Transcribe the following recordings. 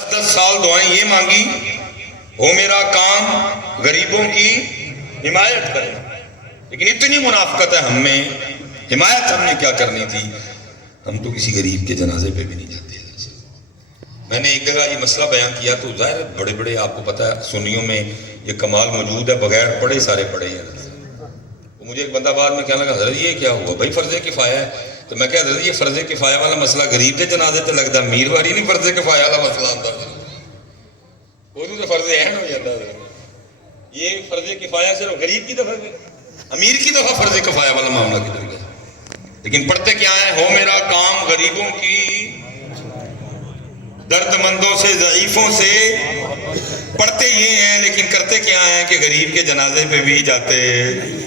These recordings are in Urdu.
10 سال دعائیں یہ مانگی، ہو میرا کام غریبوں کی حمایت کرے، لیکن اتنی منافقت ہے ہم میں، حمایت ہم نے کیا کرنی تھی، ہم تو کسی غریب کے جنازے پہ بھی نہیں جاتے۔ میں نے ایک جگہ یہ مسئلہ بیان کیا تو ظاہر بڑے بڑے آپ کو پتہ ہے سنیوں میں یہ کمال موجود ہے، بغیر پڑھے سارے پڑھے ہیں۔ مجھے ایک بندہ بعد میں کہنے لگا حضرت یہ کیا ہوا، بھائی فرض کفایہ ہے، تو میں کہا حضرت یہ فرض کفایہ والا مسئلہ غریب کے جنازے تے لگتا، امیر واری نہیں فرض کفایہ والا مسئلہ آتا، وہ تو فرض عین ہو جاتا ہے۔ یہ فرض کفایہ صرف غریب کی دفعہ امیر کی دفعہ فرض کفایہ والا معاملہ کدھر گیا، لیکن پڑھتے کیا ہیں، ہو میرا کام غریبوں کی، درد مندوں سے، ضعیفوں سے، پڑھتے یہ ہیں لیکن کرتے کیا ہیں کہ غریب کے جنازے پہ بھی جاتے نہیں۔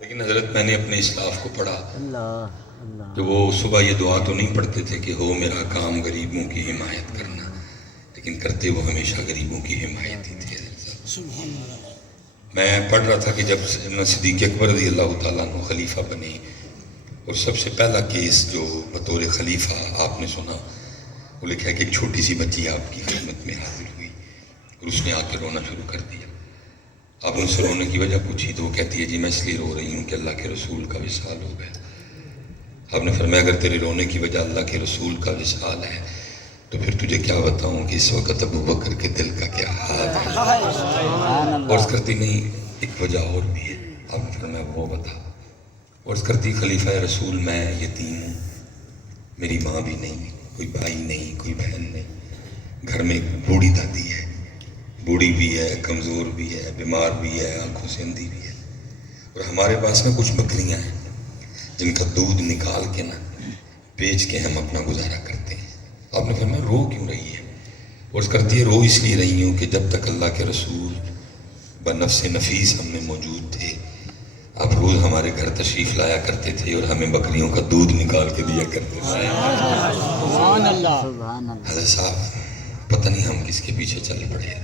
لیکن حضرت میں نے اپنے اسلاف کو پڑھا کہ وہ صبح یہ دعا تو نہیں پڑھتے تھے کہ ہو میرا کام غریبوں کی حمایت کرنا، لیکن کرتے وہ ہمیشہ غریبوں کی حمایت ہی تھے۔ میں پڑھ رہا تھا کہ جب صدیق اکبر رضی اللہ تعالیٰ عنہ خلیفہ بنے اور سب سے پہلا کیس جو بطور خلیفہ آپ نے سنا، وہ لکھا ہے کہ ایک چھوٹی سی بچی آپ کی خدمت میں حاضر ہوئی اور اس نے آ کے رونا شروع کر دیا۔ آپ نے اسے رونے کی وجہ پوچھی تو وہ کہتی ہے جی میں اس لیے رو رہی ہوں کہ اللہ کے رسول کا وصال ہو گیا۔ آپ نے فرمایا اگر تیرے رونے کی وجہ اللہ کے رسول کا وصال ہے تو پھر تجھے کیا بتاؤں کہ اس وقت ابو بکر کے دل کا کیا حال ہے۔ عرض کرتی نہیں ایک وجہ اور بھی ہے۔ آپ نے فرمایا وہ بتا۔ عرض کرتی خلیفہ رسول میں یتیم ہوں، میری ماں بھی نہیں، کوئی بھائی نہیں، کوئی بہن نہیں، گھر میں ایک بوڑھی دادی ہے، بوڑھی بھی ہے، کمزور بھی ہے، بیمار بھی ہے، آنکھوں سے اندھی بھی ہے، اور ہمارے پاس نا کچھ بکریاں ہیں جن کا دودھ نکال کے نا بیچ کے ہم اپنا گزارا کرتے ہیں۔ آپ نے فرمایا رو کیوں رہی ہے؟ عرض کرتی ہے رو اس لیے رہی ہوں کہ جب تک اللہ کے رسول بنفس نفیس ہم میں موجود تھے آپ روز ہمارے گھر تشریف لایا کرتے تھے اور ہمیں بکریوں کا دودھ نکال کے دیا کرتے تھے۔ حضرت صاحب پتہ نہیں ہم کس کے پیچھے چل پڑے،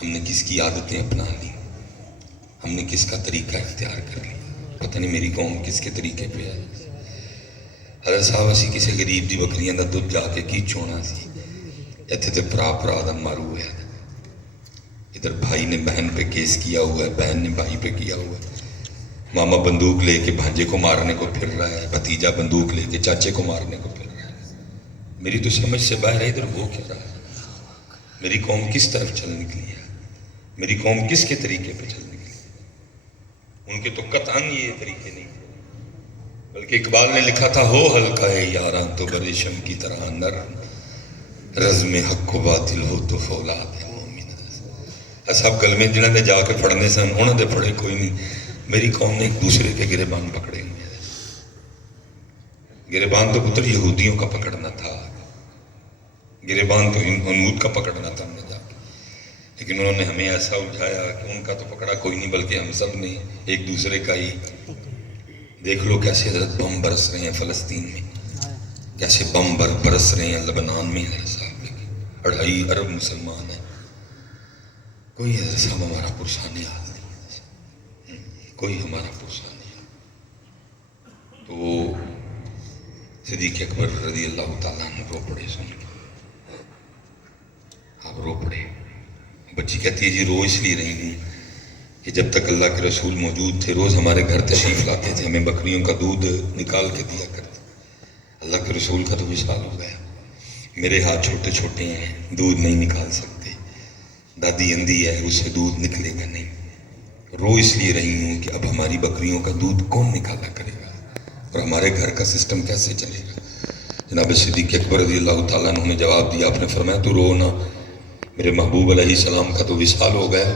ہم نے کس کی عادتیں اپنا لی، ہم نے کس کا طریقہ اختیار کر لیا، پتہ نہیں میری قوم کس کے طریقے پہ ہے۔ حضرت صاحب اسی کسی غریب دی بکریاں دا دودھ جا کے کی چونا سی، ایتھے تے پرا دا مارو ہوا ہے، ادھر بھائی نے بہن پہ کیس کیا ہوا ہے، بہن نے بھائی پہ کیا ہوا ہے، ماما بندوق لے کے بھانجے کو مارنے کو پھر رہا ہے، بھتیجا بندوق لے کے چاچے کو مارنے کو پھر رہا ہے۔ میری تو سمجھ سے باہر ہے ادھر ہو کیا رہا ہے، میری قوم کس طرف چل نکلی ہے، میری قوم کس کے طریقے پہ چل نکلی ہے۔ ان کے تو قطعاً یہ طریقے نہیں تھے، بلکہ اقبال نے لکھا تھا ہو ہلکا ہے یاراں تو بریشم کی طرح نرم، رزم حق و باطل ہو تو فولاد ہے مومن۔ اصحاب کلمے جنہوں نے جا کے پڑھنے سن انہوں نے پڑھے کوئی نہیں، میری قوم نے ایک دوسرے کے گریبان پکڑے ہوئے ہیں۔ گریبان تو پتر یہودیوں کا پکڑنا تھا، گریبان تو ہنود کا پکڑنا تھا ہم نے جا کے، لیکن انہوں نے ہمیں ایسا الجھایا کہ ان کا تو پکڑا کوئی نہیں بلکہ ہم سب نے ایک دوسرے کا ہی۔ دیکھ لو کیسے حضرت بم برس رہے ہیں فلسطین میں، کیسے بم برس رہے ہیں لبنان میں، حضرت صاحب 2.5 ارب مسلمان ہیں، کوئی حضرت صاحب ہمارا پرسان حال نہیں، کوئی ہمارا پرسان نہیں۔ تو صدیق اکبر رضی اللہ تعالیٰ عنہ رو پڑے، سن کے آپ رو پڑے۔ بچی کہتی ہے جی رو اس لیے رہی ہوں کہ جب تک اللہ کے رسول موجود تھے روز ہمارے گھر تشریف لاتے تھے، ہمیں بکریوں کا دودھ نکال کے دیا کرتے، اللہ کے رسول کا تو وصال ہو گیا، میرے ہاتھ چھوٹے چھوٹے ہیں دودھ نہیں نکال سکتے، دادی اندھی ہے اس سے دودھ نکلے گا نہیں، رو اس لیے رہی ہوں کہ اب ہماری بکریوں کا دودھ کون نکالا کرے گا اور ہمارے گھر کا سسٹم کیسے چلے گا۔ جناب صدیق اکبر رضی اللہ تعالیٰ عنہ نے جواب دیا، آپ نے فرمایا تو رو نہ، میرے محبوب علیہ السلام کا تو وصال ہو گیا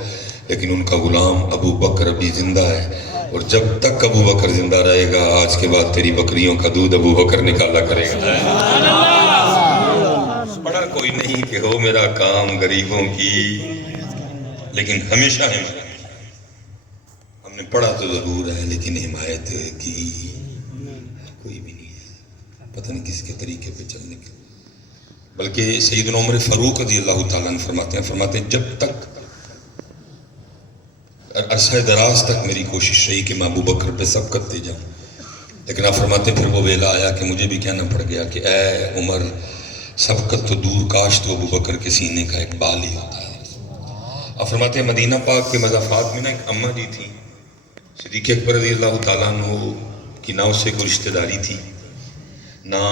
لیکن ان کا غلام ابو بکر ابھی زندہ ہے، اور جب تک ابو بکر زندہ رہے گا آج کے بعد تیری بکریوں کا دودھ ابو بکر نکالا کرے گا۔ پڑھا کوئی نہیں کہ ہو میرا کام غریبوں کی، لیکن ہمیشہ ہم نے پڑھا تو ضرور ہے لیکن حمایت کی کوئی بھی نہیں ہے، پتہ نہیں کس کے طریقے پہ چلنے کے۔ بلکہ سیدنا عمر فاروق رضی اللہ تعالیٰ عنہ فرماتے ہیں جب تک عرصہ دراز تک میری کوشش رہی کہ میں ابو بکر پہ سبقت دے جاؤں، لیکن آپ فرماتے پھر وہ ویلا آیا کہ مجھے بھی کہنا پڑ گیا کہ اے عمر شفقت تو دور، کاش تو ابو بکر کے سینے کا ایک بال ہی ہوتا ہے۔ اور فرماتے ہیں مدینہ پاک کے مضافات میں نا ایک اماں جی تھی، صدیق اکبر رضی اللہ تعالیٰ عنہ کی نہ اس سے کوئی رشتہ داری تھی، نہ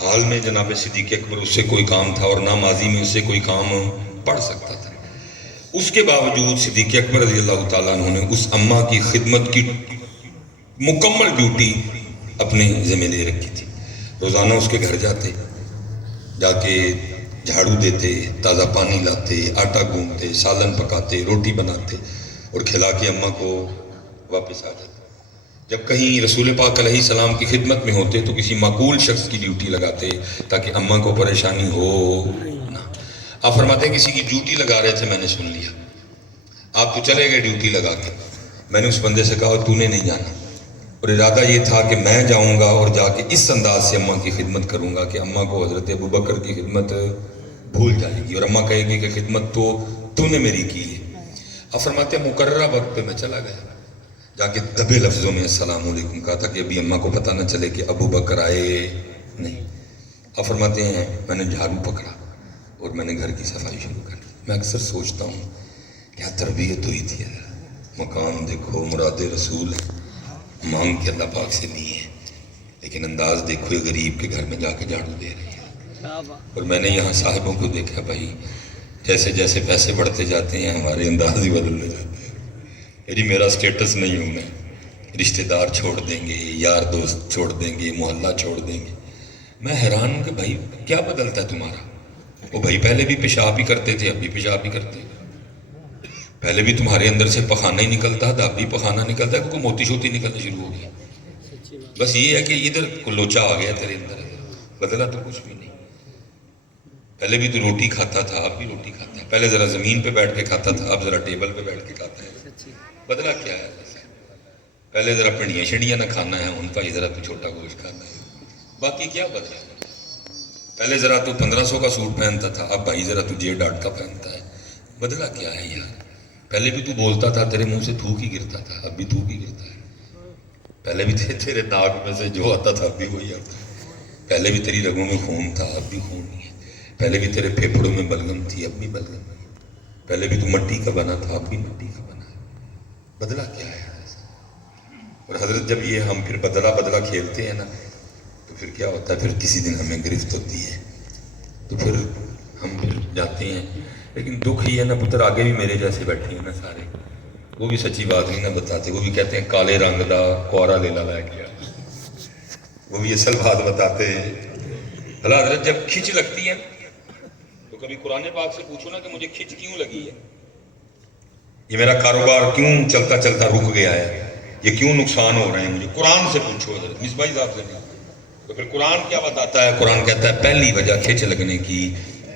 حال میں جناب صدیق اکبر اس سے کوئی کام تھا، اور نہ ماضی میں اس سے کوئی کام پڑ سکتا تھا۔ اس کے باوجود صدیق اکبر رضی اللہ تعالیٰ عنہ نے اس اماں کی خدمت کی مکمل ڈیوٹی اپنے ذمہ لے رکھی تھی۔ روزانہ اس کے گھر جاتے، جا کے جھاڑو دیتے، تازہ پانی لاتے، آٹا گوندتے، سالن پکاتے، روٹی بناتے اور کھلا کے اماں کو واپس آ جاتے۔ جب کہیں رسول پاک علیہ السلام کی خدمت میں ہوتے تو کسی معقول شخص کی ڈیوٹی لگاتے تاکہ اماں کو پریشانی ہو نہ۔ آپ فرماتے ہیں کسی کی ڈیوٹی لگا رہے تھے، میں نے سن لیا، آپ تو چلے گئے ڈیوٹی لگا کے۔ میں نے اس بندے سے کہا تو نے نہیں جانا، اور ارادہ یہ تھا کہ میں جاؤں گا اور جا کے اس انداز سے اماں کی خدمت کروں گا کہ اماں کو حضرت ابو بکر کی خدمت بھول جائے گی، اور اماں کہے گی کہ خدمت تو نے میری کی ہے۔ اب فرماتے ہیں مقررہ وقت پہ میں چلا گیا، جا کے دبے لفظوں میں السلام علیکم کہا تھا کہ ابھی اماں کو پتہ نہ چلے کہ ابو بکر آئے نہیں۔ اب فرماتے ہیں میں نے جھاڑو پکڑا اور میں نے گھر کی صفائی شروع کر دی۔ میں اکثر سوچتا ہوں کیا تربیت ہوئی تھی، مقام دیکھو، مراد رسول ہے، مانگ کے اللہ پاک سے نہیں ہے، لیکن انداز دیکھو یہ غریب کے گھر میں جا کے جھاڑو دے رہی ہے۔ اور میں نے یہاں صاحبوں کو دیکھا بھائی، جیسے جیسے پیسے بڑھتے جاتے ہیں ہمارے انداز ہی بدلنے جاتے ہیں۔ جی میرا سٹیٹس نہیں ہوں میں، رشتہ دار چھوڑ دیں گے، یار دوست چھوڑ دیں گے، محلہ چھوڑ دیں گے۔ میں حیران ہوں کہ بھائی کیا بدلتا ہے تمہارا؟ وہ بھائی پہلے بھی پیشاب ہی کرتے تھے، اب بھی پیشاب ہی کرتے ہیں۔ پہلے بھی تمہارے اندر سے پخانہ ہی نکلتا تھا، اب بھی پخانہ نکلتا ہے، کیونکہ موتی شوتی نکلنا شروع ہو گیا۔ بس یہ ہے کہ ادھر لوچا آ گیا تیرے اندر، بدلا تو کچھ بھی نہیں۔ پہلے بھی تو روٹی کھاتا تھا، اب بھی روٹی کھاتا ہے۔ پہلے ذرا زمین پہ بیٹھ کے کھاتا تھا، اب ذرا ٹیبل پہ بیٹھ کے کھاتا ہے۔ بدلا کیا ہے؟ پہلے ذرا پنڈیاں شنڈیاں نہ کھانا ہے، ان بھائی ذرا تو چھوٹا گوشت کھانا ہے۔ باقی کیا بدلا؟ پہلے ذرا تو 1500 کا سوٹ پہنتا تھا، اب بھائی ذرا تو J.Dot کا پہنتا ہے۔ بدلا کیا ہے یار؟ پہلے بھی تو بولتا تھا، تیرے منہ سے تھوک ہی گرتا تھا، اب بھی تھوک ہی گرتا ہے۔ پہلے بھی تیرے ناک میں سے جو آتا تھا اب بھی وہی آتا ہے۔ پہلے بھی تیری رگوں میں خون تھا، اب بھی خون نہیں ہے۔ پہلے بھی تیرے پھیپھڑوں میں بلغم تھی، اب بھی بلغم ہے۔ پہلے بھی تو مٹی کا بنا تھا، اب بھی مٹی کا بنا ہے۔ بدلا کیا ہے؟ اور حضرت جب یہ ہم پھر بدلا کھیلتے ہیں نا تو پھر کیا ہوتا ہے؟ پھر کسی دن ہمیں گرفت ہوتی ہے تو پھر ہم پھر جاتے ہیں۔ لیکن دکھ یہ ہے نا پتر، آگے بھی میرے جیسے بیٹھے ہیں نا سارے، وہ بھی سچی بات نہیں نہ بتاتے، وہ بھی کہتے ہیں کالے رنگ دا کوارا لیلا لے گیا، وہ بھی اصل بات بتاتے ہیں۔ بھلا حضرت جب کھچ لگتی ہے تو کبھی قرآن پاک سے پوچھو نا کہ مجھے کھچ کیوں لگی ہے، یہ میرا کاروبار کیوں چلتا چلتا رک گیا ہے، یہ کیوں نقصان ہو رہے ہیں مجھے، قرآن سے پوچھو حضرت، مصباح صاحب سے نہیں۔ تو پھر قرآن کیا بتاتا ہے؟ قرآن کہتا ہے پہلی وجہ کھچ لگنے کی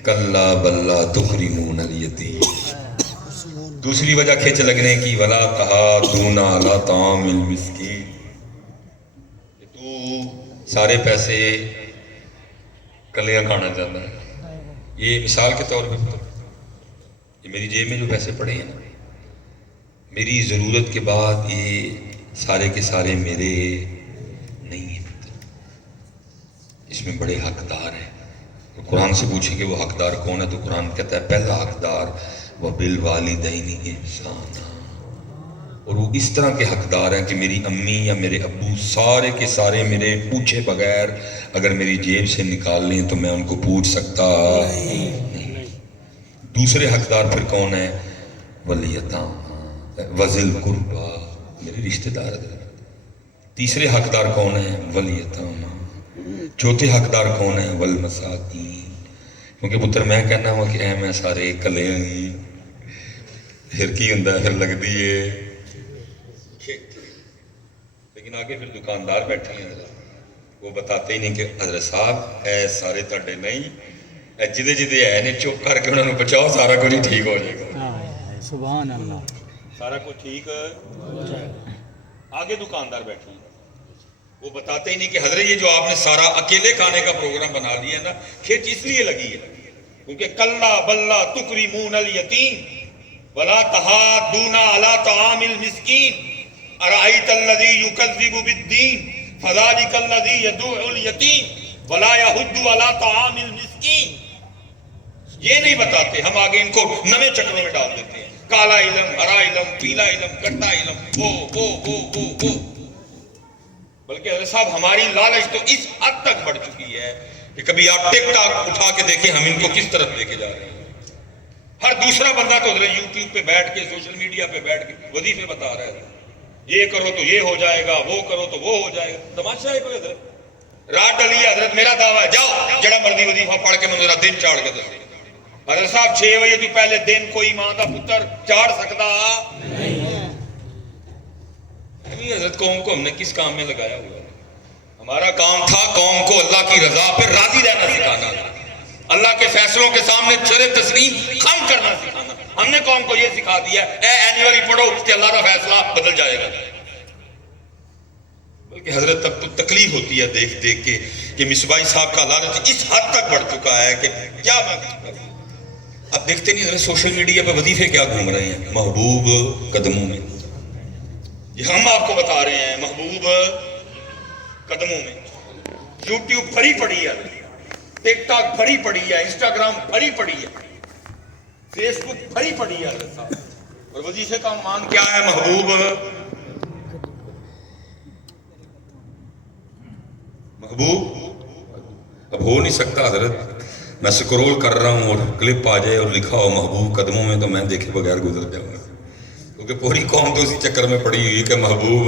کلا بلا تکرمون الیتیم، دوسری وجہ کھچ لگنے کی ولا تحاضون علی طعام المسکین، کہ تو سارے پیسے کلیاں کھانا چاہتا ہے۔ یہ مثال کے طور پہ یہ میری جیب میں جو پیسے پڑے ہیں نا، میری ضرورت کے بعد یہ سارے کے سارے میرے نہیں ہیں، اس میں بڑے حقدار ہیں۔ اور قرآن سے پوچھیں کہ وہ حقدار کون ہے تو قرآن کہتا ہے پہلا حقدار وَبِالْوَالِدَيْنِ إِحْسَانًا، اور وہ اس طرح کے حقدار ہیں کہ میری امی یا میرے ابو سارے کے سارے میرے پوچھے بغیر اگر میری جیب سے نکال لیں تو میں ان کو پوچھ سکتا نہیں۔ دوسرے حقدار پھر کون ہیں؟ وَالْيَتَامَىٰ وَذِي الْقُرْبَىٰ، میرے رشتہ دار۔ تیسرے حقدار کون ہیں؟ وَالْيَتَامَىٰ۔ چوتھے حقدار کون ہیں؟ وَالْمَسَاکِین۔ کیونکہ پتر میں کہنا ہوا کہ اے میں سارے کلے ہی پھر کی ہوں پھر لگتی ہے، لیکن آگے پھر دکاندار بیٹھے ہیں وہ بتاتے ہی نہیں کہ حضرت صاحب اے سارے تھے نہیں، اے جدے جدے ہے نہیں چپ کر کے انہوں نے بچاؤ، سارا کچھ ٹھیک ہو جائے گا، سبحان اللہ، سارا کچھ ٹھیک ہو جائے گا۔ آگے دکاندار بیٹھے ہیں وہ بتاتے ہی نہیں کہ حضرت یہ جو آپ نے سارا اکیلے کھانے کا پروگرام بنا لیا ہے نا، کھچ اس لیے لگی ہے کیونکہ کلا بلا تکرمون الیتیم ولا تحاضون علی طعام المسکین ارأیت الذی یکذب بالدین فذلک الذی یدعو الیتیم۔ ولا یحض علی طعام المسکین، یہ نہیں بتاتے، ہم آگے ان کو نئے چکروں میں ڈال دیتے ہیں، کالا علم، ہرا علم، پیلا علم، کٹا علم، وہ بلکہ حضرت صاحب ہماری لالچ تو اس حد تک بڑھ چکی ہے کہ کبھی آپ ٹک ٹاک اٹھا کے دیکھیں ہم ان کو کس طرف لے کے جا رہے ہیں۔ ہر دوسرا بندہ تو حضرت یوٹیوب پہ بیٹھ کے، سوشل میڈیا پہ بیٹھ کے وظیفے بتا رہا ہے، یہ کرو تو یہ ہو جائے گا، وہ کرو تو وہ ہو جائے گا۔ تماشا ہے کوئی حضرت؟ رات ڈلی ہے حضرت، میرا دعویٰ ہے جاؤ جڑا مرضی وظیفہ پڑھ کے میرا دن چاڑ کے دسے۔ حضرت صاحب 6 بجے تو پہلے دن کوئی ماں کا پتر چاڑ سکتا نہیں۔ حضرت قوم کو ہم نے کس کام میں لگایا ہوا ہے؟ ہمارا کام تھا قوم کو اللہ کی رضا پہ راضی رہنا سکھانا، اللہ کے فیصلوں کے سامنے سر تسلیم خم کرنا سکھانا۔ ہم نے قوم کو یہ سکھا دیا اے اینیوری پڑھو کہ اللہ کا فیصلہ بدل جائے گا۔ بلکہ حضرت تب تو تکلیف ہوتی ہے دیکھ دیکھ کے کہ مصباحی صاحب کا لالچ اس حد تک بڑھ چکا ہے کہ کیا میں اب دیکھتے نہیں حضرت سوشل میڈیا پہ وظیفے کیا گھوم رہے ہیں، محبوب قدموں میں، یہ ہم آپ کو بتا رہے ہیں، محبوب قدموں میں۔ یوٹیوب بھری پڑی ہے، ٹک ٹاک بھری پڑی ہے، انسٹاگرام بھری پڑی ہے، فیس بک بھری پڑی ہے حضرت صاحب، اور وظیفے کا عنوان کیا ہے؟ محبوب اب ہو نہیں سکتا حضرت، میں سکرول کر رہا ہوں اور کلپ آ جائے اور لکھا ہو محبوب قدموں میں تو میں دیکھے بغیر گزر جاؤں گا، کیونکہ پوری قوم تو اسی چکر میں پڑی ہوئی کہ محبوب۔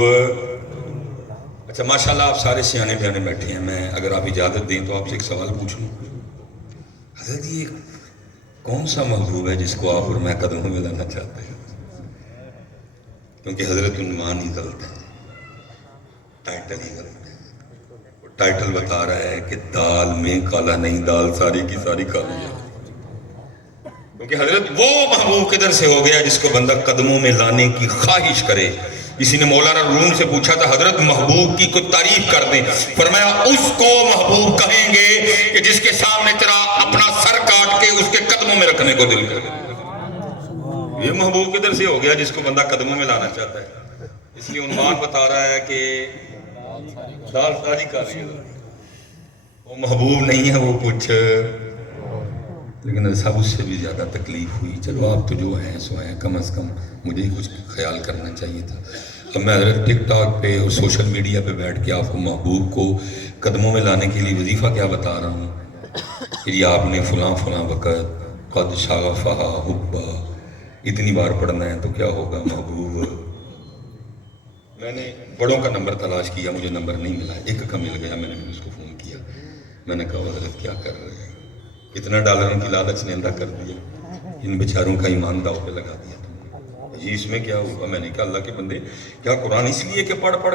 اچھا ماشاءاللہ آپ سارے سیانے بیانے بیٹھے ہیں، میں اگر آپ اجازت دیں تو آپ سے ایک سوال پوچھوں۔ حضرت یہ کون سا محبوب ہے جس کو آپ اور میں قدموں میں لانا چاہتے ہیں؟ کیونکہ حضرت عنوان ہی غلط ہے، ٹائٹل ہی غلط ہے۔ ٹائٹل بتا رہا ہے کہ دال میں کالا نہیں، دال ساری کی ساری کالی ہے۔ کیونکہ حضرت وہ محبوب کدھر سے ہو گیا جس کو بندہ قدموں میں لانے کی خواہش کرے۔ کسی نے مولانا روم سے پوچھا تھا حضرت محبوب کی کوئی تعریف کر دیں، فرمایا اس کو محبوب کہیں گے کہ جس کے سامنے تیرا اپنا سر کاٹ کے اس کے قدموں میں رکھنے کو دل کرے۔ یہ محبوب کدھر سے ہو گیا جس کو بندہ قدموں میں لانا چاہتا ہے؟ اس لیے عنوان بتا رہا ہے کہ دال ساری کالی ہے، وہ محبوب نہیں ہے وہ کچھ، لیکن صاحب اس سے بھی زیادہ تکلیف ہوئی۔ چلو آپ تو جو ہیں سو ہیں، کم از کم مجھے کچھ خیال کرنا چاہیے تھا۔ اب میں حضرت ٹک ٹاک پہ اور سوشل میڈیا پہ بیٹھ کے آپ کو محبوب کو قدموں میں لانے کے لیے وظیفہ کیا بتا رہا ہوں کہ یہ آپ نے فلاں فلاں وقت قد شغفہا حبا اتنی بار پڑھنا ہے تو کیا ہوگا محبوب۔ میں نے بڑوں کا نمبر تلاش کیا، مجھے نمبر نہیں ملا، ایک کا مل گیا، میں نے اس کو فون کیا، میں نے کہا حضرت کیا کر رہے ہیں، اتنا ڈالروں کی لالچ نے اندھا کر دیا، ان بیچاروں کا ایمان داؤ پہ لگا دیا تم نے، جی اس میں کیا ہوگا؟ میں نے کہا اللہ کے بندے کیا قرآن اس لیے کہ پڑھ